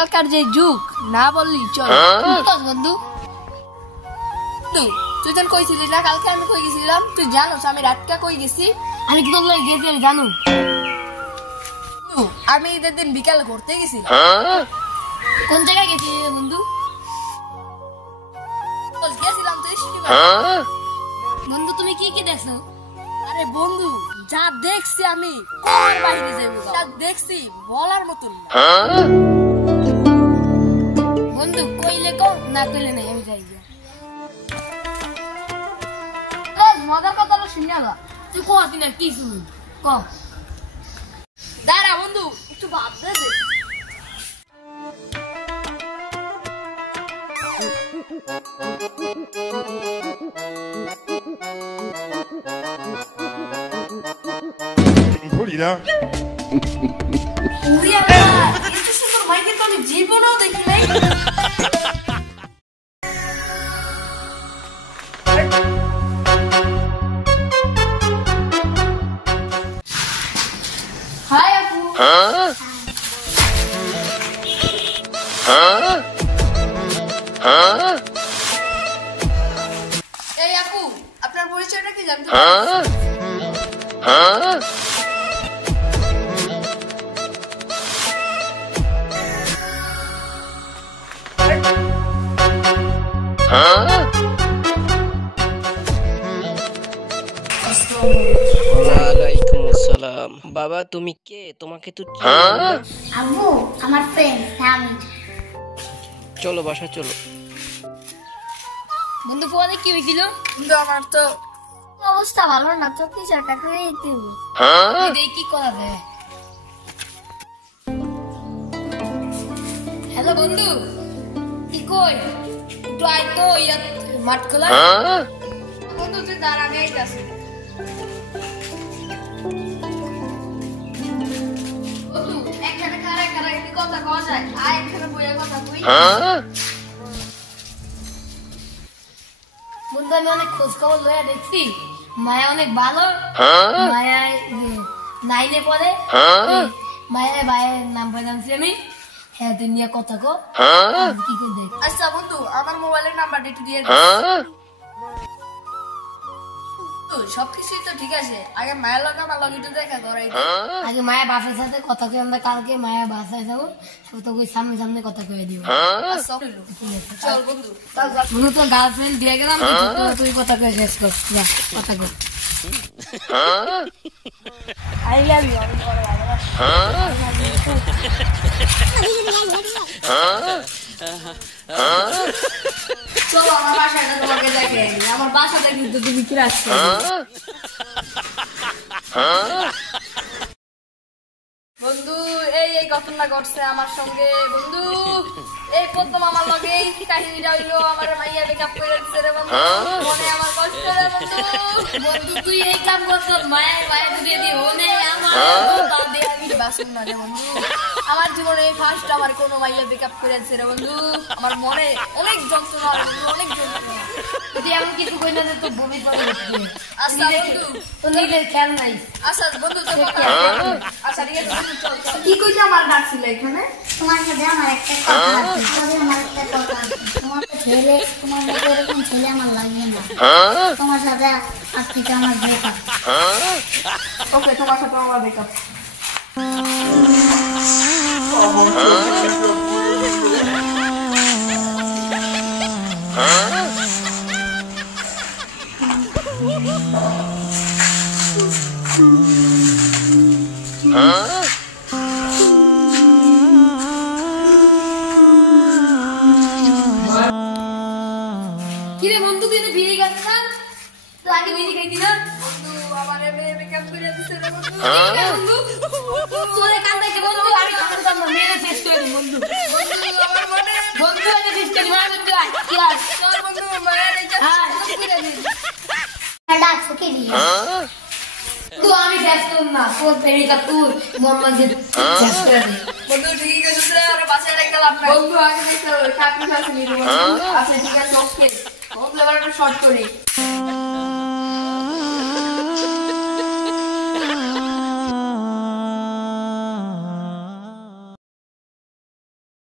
আজকালকার যে যুগ না বললি চল বন্ধু। তুই তো কইছিলি না কালকে আমি কই গেছিলাম, তুই জানোস আমি রাতটা কই গেছি? আমি কি তোর গেছি আমি জানো? আমি ঈদের দিন বিকালে ঘুরতে গেছি। কোন জায়গায় গেছি বন্ধু? গেছিলাম তো বন্ধু তুমি কি কি দেখছো? আরে বন্ধু যা দেখছি আমি বাইরে যাইব, যা দেখছি বলার মতন না। বন্ধু কইলে কো না কইলে নাই আমি যাই। মজার কথা শুনে যা, তুই কতি না কি শুনি ক। দাঁড়া বন্ধু একটু ভাবতে দে। জীবনেও দেখি নাই। হাই আপু। এই আপু আপনার পরিচয়টা কি জানতে ওয়ালাইকুম আসসালাম। বাবা তুমি কে? তোমাকে তো আব্বু আমার ফ্রেন্ড আমি। চলো বাসা চলো। বন্ধু ফোনে কি হয়েছিল? কিন্তু আমার তো অবস্থা ভালো না তো, কিছু একটা করে দিতে দেখি কি করা যায়। হ্যালো বন্ধু কি কই? একটু আয় তো মাঠ খোলা। বন্ধু তুই দাঁড়া আমি আইতাছি। বন্ধু এখানে খাড়া খাড়া কি কথা কওয়া যায়? আয় এখানে বইয়া কথা কই। বন্ধু আমি অনেক খোঁজ খবর লইয়া দেখছি মায়া অনেক ভালো। মায়া নাইনে পড়ে। মায়া ভাইয়ের নাম পাইছি আমি। হ্যাঁ তুই নিয়ে কথা কো কি করে দেখ। আচ্ছা বন্ধু আমার মোবাইলের নাম্বারটা একটু দিয়ে দে। সবকিছুই তো ঠিক আছে, আগে মায়ের লগে আমার লগে একটু দেখা করাই দে। আগে মায়া বাসার সাথে কথা কই, আমরা কালকে মায়া বাসায় যাবো, তো কই সামনে সামনে কথা কয়ে দিব। আচ্ছা চল বন্ধু। বন্ধু তো গার্লফ্রেন্ড দিয়ে গেলাম, তুই কথা কয়ে শেষ কর। যা কথা কর। I love you. আমি বড় চলো আমার বাসাটা তোমাকে দেখে আমার বাসাটা কিন্তু তুমি কি রাখছো। বন্ধু এই এই ঘটনা ঘটছে আমার সঙ্গে। বন্ধু এই প্রথম আমার লগে এই কাহিনীটা হইলো, আমার মাইয়া মেকআপ করে দিচ্ছে রে বন্ধু। মনে আমার কষ্ট রে বন্ধু। বন্ধু তুই এই কাম করছ, মায়ের ভাই দিয়ে দি ওনে আমার তাদের আমি বাসুন না রে বন্ধু। আমার জীবনে এই ফার্স্ট আমার কোনো মাইয়া মেকআপ করে দিচ্ছে রে বন্ধু। আমার মনে অনেক যন্ত্রণা রে বন্ধু, অনেক যন্ত্রণা। তুই এমন কিছু কই না যে তো বমি করে দিবি। আচ্ছা বন্ধু তো নিজের খেয়াল নাই। আচ্ছা বন্ধু তো কথা আচ্ছা ঠিক আছে বন্ধু চল চল। কি কইতে আমার ডাকছিল এখানে? তোমার সাথে আমার একটা কথা আছে। তবে আমার একটা কথা আছে, তোমার ছেলে তোমার মতো এরকম ছেলে আমার লাগে না। তোমার সাথে আজ থেকে আমার ব্রেকআপ। ওকে তোমার সাথে আমার ব্রেকআপ। কিরে বন্ধু তুই বিয়ে গেছিস না? তো আগে বিয়ে খাইতি না? বন্ধু আমার মেয়ে মেকআপ করে দিচ্ছে রে বন্ধু। বন্ধু তোরে কান্দাইছে বন্ধু, আমি কান্দাম না, মেরে শেষ করে দিই বন্ধু। বন্ধু আমার মনে বন্ধু আমি শেষ করি মানে বন্ধু আয় কি আর চল বন্ধু মায়া রেখে করে দিই। ডাকছো কি দিয়ে? তুই আমি শেষ করব না, তোর পেরিকা তুই মন মাঝে শেষ করে দে। বন্ধু ঠিক আছে রে, আর বাসায় রেখে লাভ নাই। বন্ধু আগে দেখতে হবে কাকি শাসনি বন্ধু। আচ্ছা ঠিক আছে ওকে বন্ধু এবার একটা শর্ট করি।